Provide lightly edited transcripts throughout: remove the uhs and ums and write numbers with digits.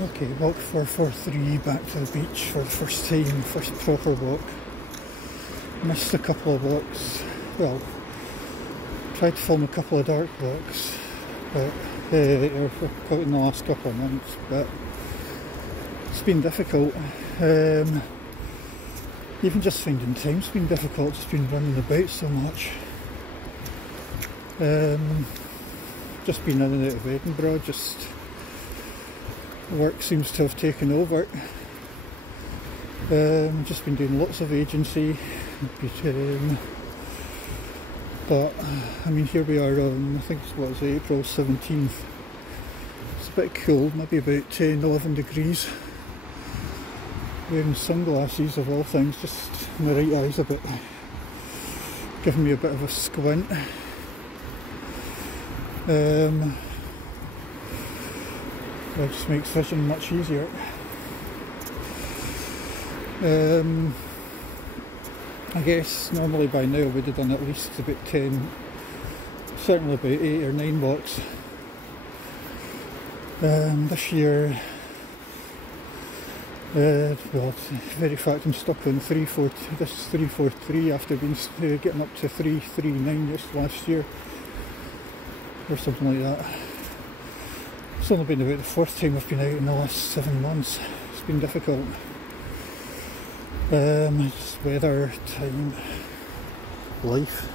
Okay, walk 443 back to the beach for the first time, first proper walk. Missed a couple of walks, well, tried to film a couple of dark walks, but in the last couple of months, but it's been difficult. Even just finding time's been difficult, just been running about so much. Just been in and out of Edinburgh, just work seems to have taken over. Just been doing lots of agency, but I mean, here we are on, I think it's April 17th. It's a bit cool, maybe about 10-11 degrees. Wearing sunglasses of all things, just my right eye's a bit giving me a bit of a squint. That just makes vision much easier. I guess normally by now we'd have done at least about 10, certainly about 8 or 9 walks. This year, well, the very fact I'm stuck on 343 after being getting up to 339 just last year, or something like that. It's only been about the 4th time I've been out in the last 7 months. It's been difficult. It's weather, time, life.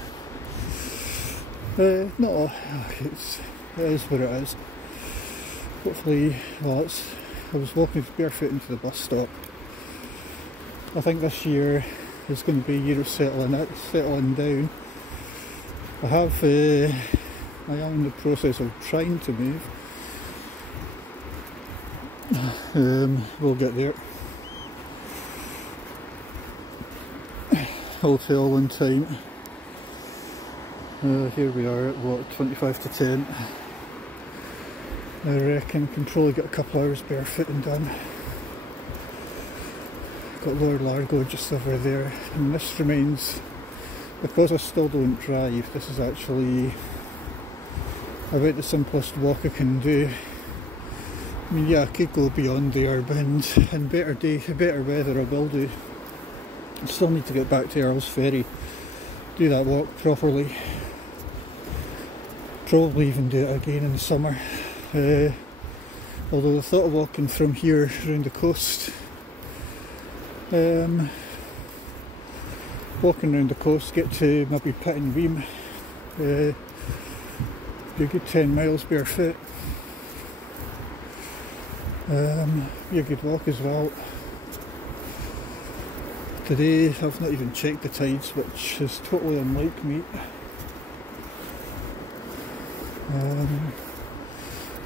It is what it is. Hopefully, well, I was walking barefoot into the bus stop. I think this year is going to be a year of settling down. I am in the process of trying to move. We'll get there. Hotel in time. Here we are at what, 25 to 10. I reckon can probably get a couple hours barefooting done. Got Lower Largo just over there, and this remains, because I still don't drive, this is actually about the simplest walk I can do. I mean, yeah, I could go beyond there, but in better weather I will do. I still need to get back to Earl's Ferry, do that walk properly. Probably even do it again in the summer. Although the thought of walking from here around the coast, walking around the coast, get to maybe Pitt and Weem, be a good 10 miles barefoot. Be a good walk as well. Today I've not even checked the tides, which is totally unlike me.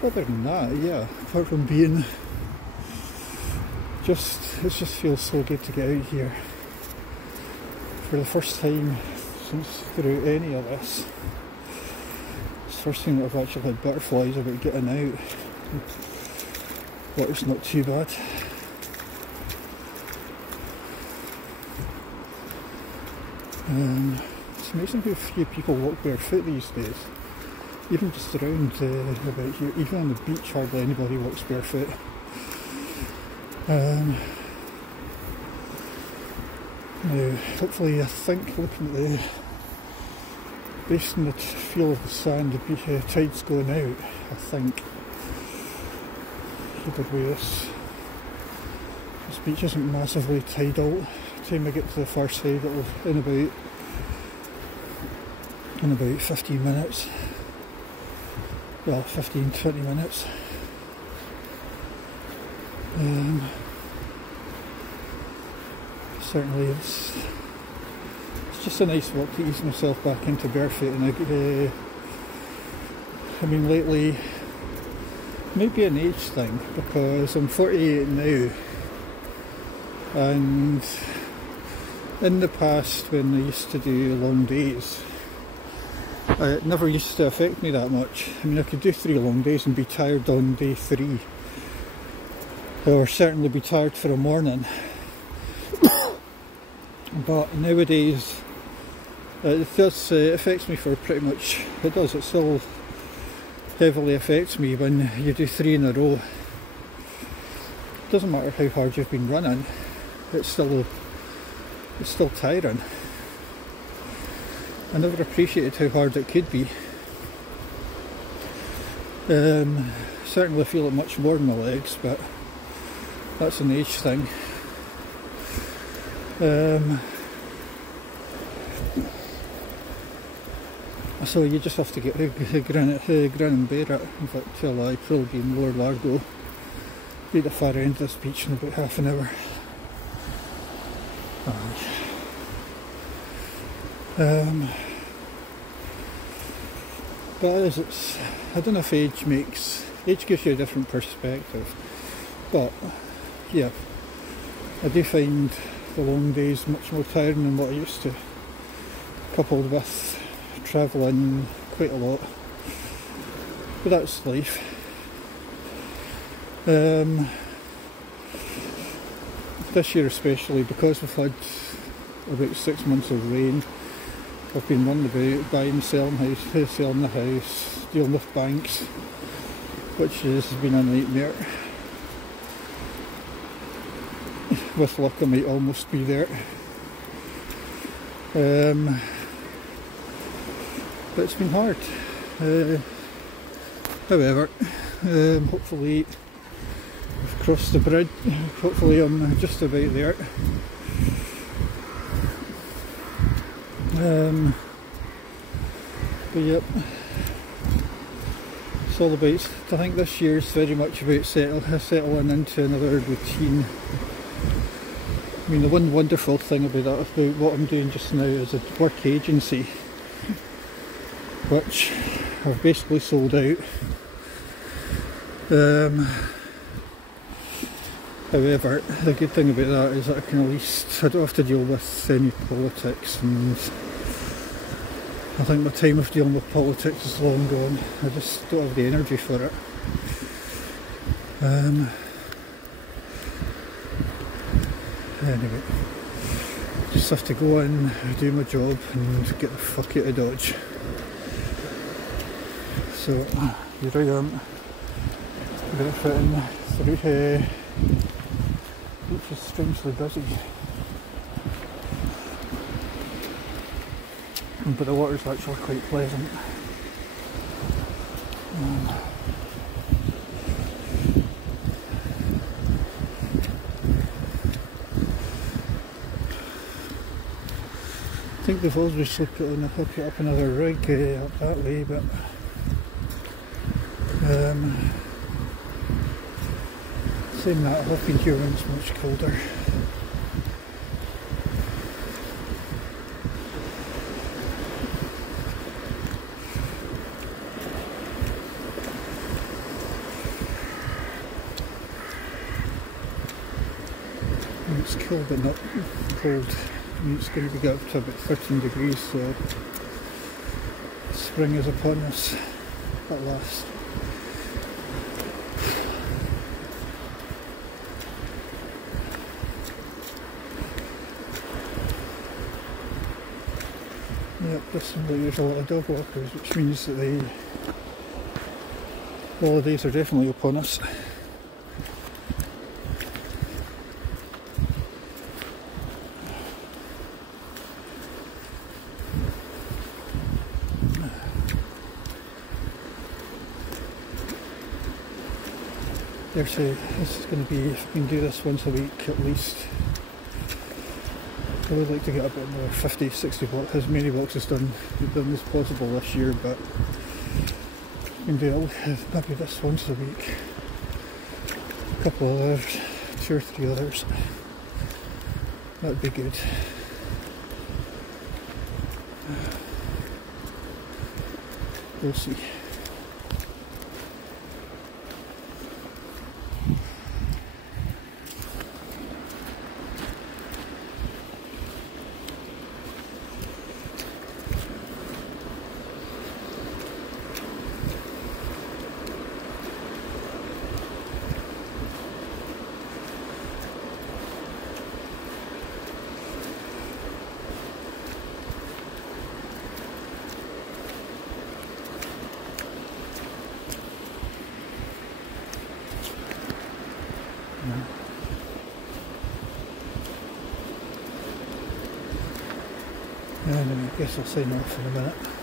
Other than that, yeah, apart from being it just feels so good to get out here for the first time since through any of this. It's the first time that I've actually had butterflies about getting out. Water's not too bad. It's amazing how few people walk barefoot these days. Even just around about here, even on the beach, hardly anybody walks barefoot. Now, hopefully, I think looking at the, based on the feel of the sand, the tide's going out, I think either way this beach isn't massively tidal. By the time I get to the far side, it'll in about 15 minutes. Well, 15-20 minutes. Certainly it's just a nice walk to ease myself back into barefoot. And I mean, lately, maybe an age thing, because I'm 48 now, and in the past when I used to do long days, it never used to affect me that much. I mean, I could do 3 long days and be tired on day 3, or certainly be tired for a morning. But nowadays it affects me for pretty much, it still heavily affects me when you do 3 in a row. doesn't matter how hard you've been running, it's still tiring. I never appreciated how hard it could be. Certainly feel it much more in my legs, but that's an age thing. So you just have to get grin and bear it. In fact, till I will be in Lower Largo, be at the far end of this beach in about half an hour. But it's, I don't know if age gives you a different perspective, but yeah, I do find the long days much more tiring than what I used to, coupled with travelling quite a lot, but that's life. This year especially, because we've had about 6 months of rain, I've been running about buying, selling the house, dealing with banks, which has been a nightmare. With luck I might almost be there. But it's been hard. However, hopefully we've crossed the bridge. Hopefully I'm just about there. But yep, it's all about, I think this year is very much about settling into another routine. I mean, the one wonderful thing about what I'm doing just now is a work agency, which I've basically sold out. However, the good thing about that is that I can at least, I don't have to deal with any politics, and I think my time of dealing with politics is long gone. I just don't have the energy for it. Anyway, just have to go in, do my job and get the fuck out of Dodge. So, here I am, barefooting through here. Which is strangely busy, but the water's actually quite pleasant. I think they've obviously put up another rig up that way, but saying that, I've been here when it's much colder. And it's cold but not cold. I mean, it's going to get up to about 13 degrees, so spring is upon us at last. Yep, there's a lot of dog walkers, which means that the holidays are definitely upon us. This is going to be, if we can do this once a week at least. I would like to get a bit more, 50, 60 blocks, as many blocks as done as possible this year, but we can do maybe this once a week, a couple of others, 2 or 3 others, that would be good. We'll see. I guess I'll sign off in a minute.